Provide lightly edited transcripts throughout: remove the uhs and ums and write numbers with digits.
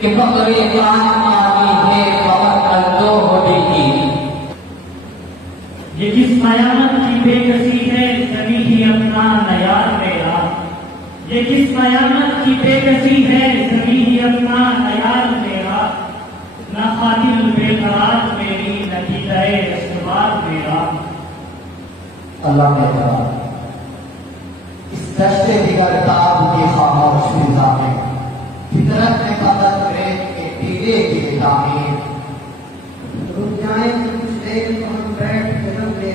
کہ فقر جان آئی ہے فوقل دو ہونے کی. یہ کس قیامت کی بے کسی ہے زمیں ہی اپنا نیار میرا. یہ کس قیامت کی بے کسی ہے زمیں ہی اپنا نیار میرا. نہ خاطر بے قرار میری نہ دیدۂ استوار میرا. اللہ میرا اس دشت دیگر تاب کی خاموش فضا میں فطرت میں مدد کرے کہ تیرے کے تعمیر. رک جائیں تو کچھ دیر تو ہم بیٹھ کے غم لے.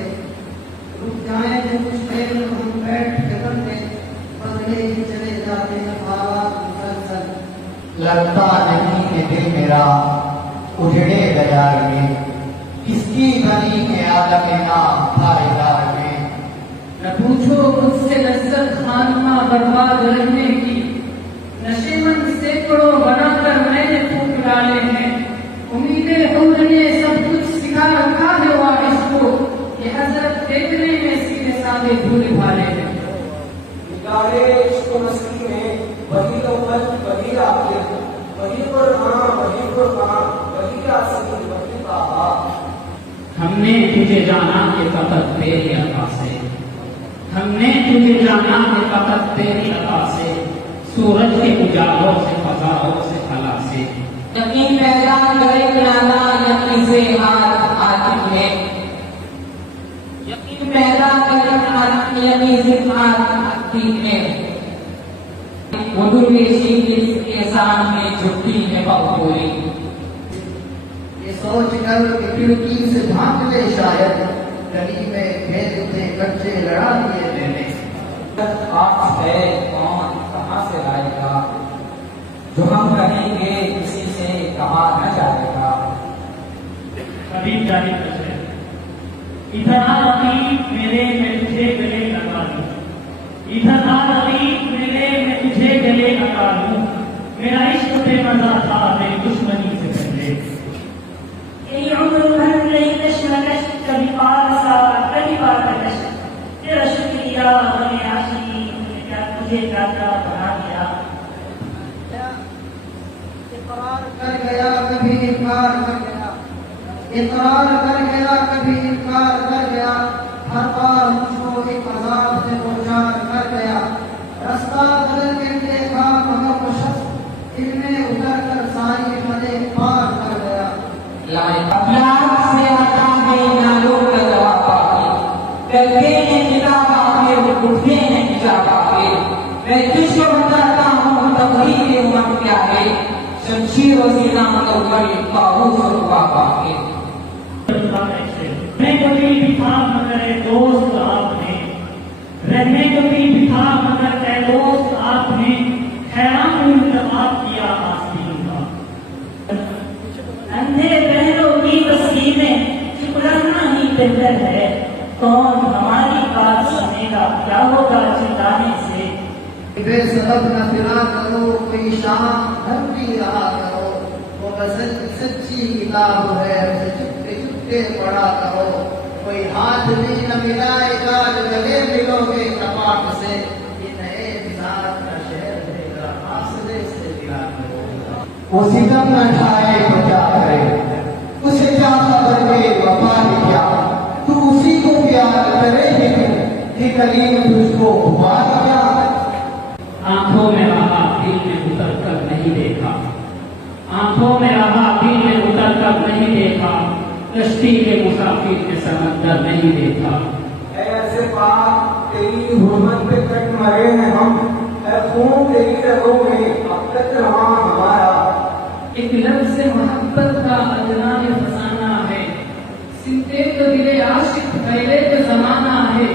رک جائیں تو کچھ دیر تو ہم بیٹھ کے غم لے. بدلے ہی چلے جاتے ہیں حالات مسلسل. لگتا نہیں کہ دل میرا اجڑے گیا یہ کس کی بنی کے عالم نام بھارے دار میں. نہ پوچھو مجھ سے لذت خانہ برباد رہنے کی. نشے مند سینکڑوں بنا کر میں نے پھونک ڈالے ہیں. امیدیں حور نے سب کچھ سکھا رکھا ہے وارث کو. یہ حضرت دیکھنے میں سیدھے سادے بھولے بھالے ہیں. نگاہے عشق و مسیح میں وہی اول وہی آخر وہی قرآن وہی قرآن وہی آسین وہی بابا. ہم نے تجھے جانا کہ فقط تیری عطا سے. ہم نے تجھے جانا کہ فقط تیری عطا سے. سورج کے اجالوں سے فضاؤں سے خلا سے. یقین پیدا کرے لانا یقین سے ہاتھ آتی ہے. یقین پیدا کرے لانا یقین سے ہاتھ آتی ہے. مدویشی کے سامنے جھکتی ہے بہوری. یہ سوچ کر کہ کھڑکی سے جھانک لے شاید گلی میں بھید تھے بچے لڑا دیے میں نے. آج ہے کون کہاں سے لائے گا جو ہم کہیں گے کسی سے کہا نہ جائے گا. حبیب جاری کرتے ادھر آ رقیب میرے میں تجھے گلے لگا لوں. ادھر آ رقیب میرے میں تجھے گلے لگا لوں. میرا عشق بے مزہ تھا میری دشمنی سے پہلے. یہی عمر بھر نہیں کشمکش کبھی پارسا کبھی پارکش. تیرا شکریہ غم عاشقی نے کیا تجھے کیا کیا بنا دیا. اقرار کر گیا کبھی انکار کر گیا. اقرار کر گیا کبھی انکار کر گیا. ہر بار مجھ کو ایک عذاب سے پہنچار کر گیا. رستہ بدل کے دیکھا مگر وہ شخص دل میں اتر کر ساری حدیں پار کر گیا. اخلاق سے ہٹا گئی نالوں کا جواب پاکے. کرتے ہیں کتاب آگے وہ اٹھتے ہیں کتاب آگے. میں تجھ کو بتاتا ہوں تقریر امت کیا ہے. شمشیر و سینہ تو بڑی باہوش اور پاپا کے. میں کبھی بھی تھا مگر دوست آپ نے. رہنے کبھی بھی تھا مگر اے دوست آپ نے. حیران ہوں جب آپ کیا آستین کا. اندھے پہلوں کی تصویریں چپ رہنا ہی بہتر ہے. کون ہماری بات سنے گا کیا ہوگا چلانے سے. بے سبب نہ پھرا کرو کوئی شام دھمکی رہا کرو. وہ غزل سچی کتاب ہے اسے چپکے چپکے پڑھا کرو. کوئی ہاتھ بھی نہ ملائے گا جو گلے ملو گے کپاٹ سے. یہ نئے مزاج کا شہر ہے ذرا فاصلے سے ملا کرو. وہ ستم نہ ڈھائے تو کیا کرے اسے کیا خبر کے وفا نے کیا. تو اسی کو پیار کرے ہی کہ کلیم تجھ کو بات کیا. آنکھوں میں رہا دل میں اتر کر نہیں دیکھا. آنکھوں میں رہا دل میں اتر کر نہیں دیکھا. کشتی کے مسافر کے سمندر نہیں دیکھا. اے ایسے پاک تیری حرمت پہ کٹ مرے ہیں ہم. اے خون تیری رگوں میں اب تک رہا ہمارا. ایک لفظ محبت کا ادنا میں فسانہ ہے. سنتے تو دل عاشق پہلے تو زمانہ ہے.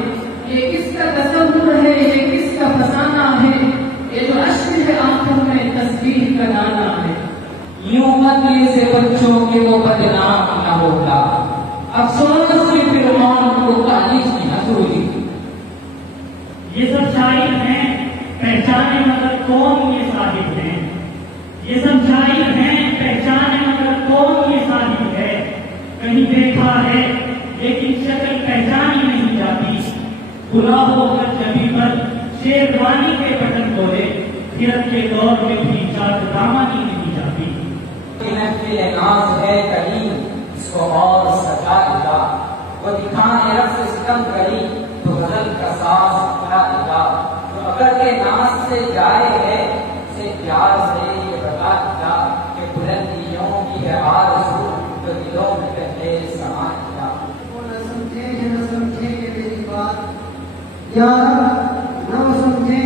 یہ کس کا تصور ہے یہ کس کا فسانہ ہے. یہ جو اشک ہے آنکھوں میں تصویر کا دانا ہے. یوں مت سے بچوں کے وہ بدنام نہ ہوگا. افسوس سے فرعون کو تاریخ کی حضوری. یہ سب شاعر ہیں پہچانے مگر کون یہ صاحب ہیں. یہ سب شاعر ہیں پہچانے مگر کون یہ صاحب ہے. کہیں دیکھا ہے لیکن شکل پہچانی نہیں جاتی. بلا ہو کر جبھی پر شیروانی کے بٹن کھولے. ہرت کے دور میں بھی چاٹ دامانی نہیں جاتی. محفل ناز ہے کریم اس کو اور سجا دیا وہ دکھانے رقص ستم کری تو غزل کا ساز بنا دیا تو اگر کے ناز سے جائے ہے اسے پیار سے یہ بتا دیا کہ بلندیوں کی ہے آرزو تو دلوں میں پہلے سما دیا وہ نہ سمجھے کہ میری بات یا رب نہ سمجھے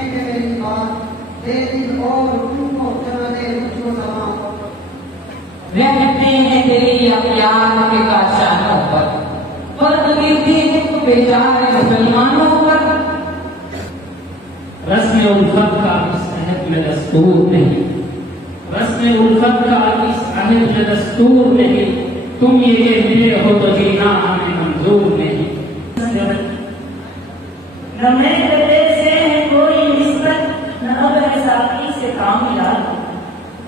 کہ میری بات دے دل اور تم کو چلا دے مجھ کو زمان رہتے ہیں تیری اپیار کے کاشانوں پر فرد گرتی تو بیچارے مسلمانوں پر رسم الفت کا اس عہد میں دستور نہیں رسم الفت کا اس عہد میں دستور نہیں تم یہ کہتے ہو تو جینا ہمیں منظور نہیں نہ میں گلے سے ہے کوئی نسبت نہ اب ہے ساقی سے کام یاد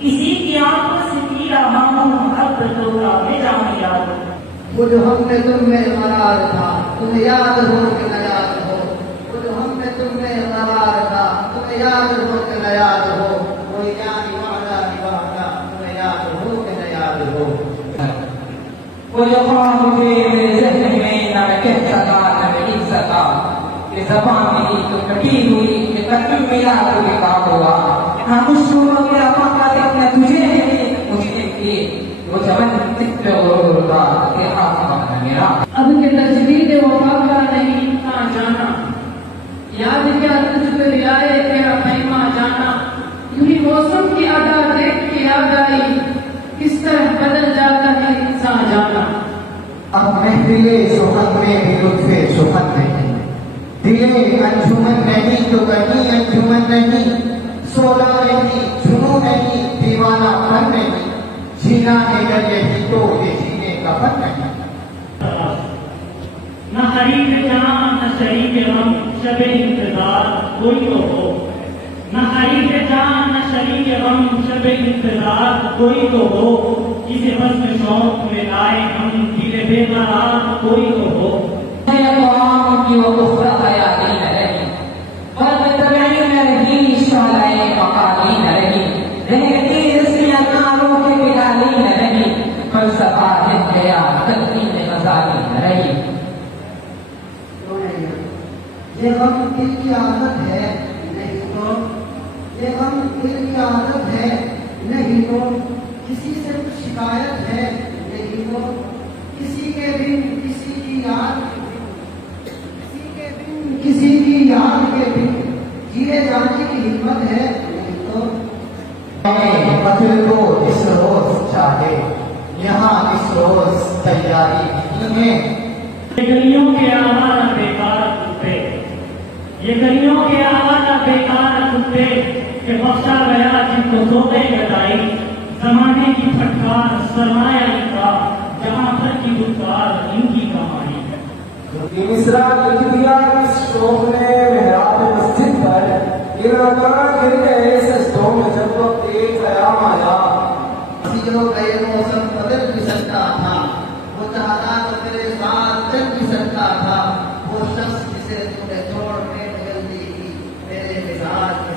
کسی کی آنکھوں سے پی رہا ہوں اب تو میں جام یاد وہ جو ہم میں تم میں قرار تھا تمہیں یاد ہو کہ نہ یاد ہو وہ جو ہم میں تم میں قرار تھا تمہیں یاد ہو کہ نہ یاد ہو کوئی یاد وعدہ نبھاتا تمہیں یاد ہو کہ نہ یاد ہو وہ جو خواب ہوئے میرے ذہن میں نہ میں کہہ سکا نہ میں لکھ سکا کہ زبان میری تو کٹی ہوئی کہ تک میرا تو بےکار ہوا ہاں مشکلوں کے رفا کا دیکھنا تجھے مجھے کہ وہ جبن ذکر ہوگا کہ ہاتھ بنا میرا اب کے تجدید وفا کا نہیں تھا جانا یاد کیا تجھ پہ آئے تیرا پیما جانا یوں ہی موسم کی ادا دیکھ کے یاد آئی کس طرح بدل جاتا ہے انسان جانا اب محفل سخن میں بھی لطف سخن نہیں دل انجمن نہیں تو کہیں انجمن نہیں سولا نہیں جنوں نہیں دیوانہ پن نہیں جینا ہے اگر یہی تو یہ جینے کا فن نہیں نہ حریف جان نہ شریک غم شب انتظار کوئی تو ہو نہ حریف جان نہ شریک غم شب انتظار کوئی تو ہو کسی بزم شوق میں لائے ہم دل بے قرار کوئی تو ہو اقوام کی وہ اخرى خیالی نہ رہی فرد طبعی نہ رہی شعلۂ مقالی نہ رہی رہتی رسمیاں کاروں کے بلالی نہ رہی فلسفہ ہت گیا تدقین غزالی نہ رہی یہ غم دل کی عادت ہے نہیں تو یہ غم دل کی عادت ہے نہیں تو کسی سے کچھ شکایت ہے نہیں تو کسی کے بن کسی کی یاد کسی کی یاد کے بن جیے جانے کی ہمت ہے نہیں تو قتل کو اس روز چاہے یہاں اس روز تیاری نہیں ہے یہ گلیوں کے آوارہ بیکار کتے یہ گلیوں کے آوارہ بیکار کتے کہ بخشا گیا جن کو سوتے گدائی زمانے کی پھٹکار سرمایہ کا جہاں تک کی گفتار ان کی کمائی یہ مصرع لکھ دیا اس شوق نے محراب مسجد پر یہ رکعہ گر گئے سجدوں میں جب وقت ایک قیام آیا سیروں کا یہ موسم بدل بھی سکتا تھا وہ چاہتا تو تیرے ساتھ چل بھی سکتا تھا وہ شخص جسے تم نے چھوڑ کے نکل دی تھی میرے مزاج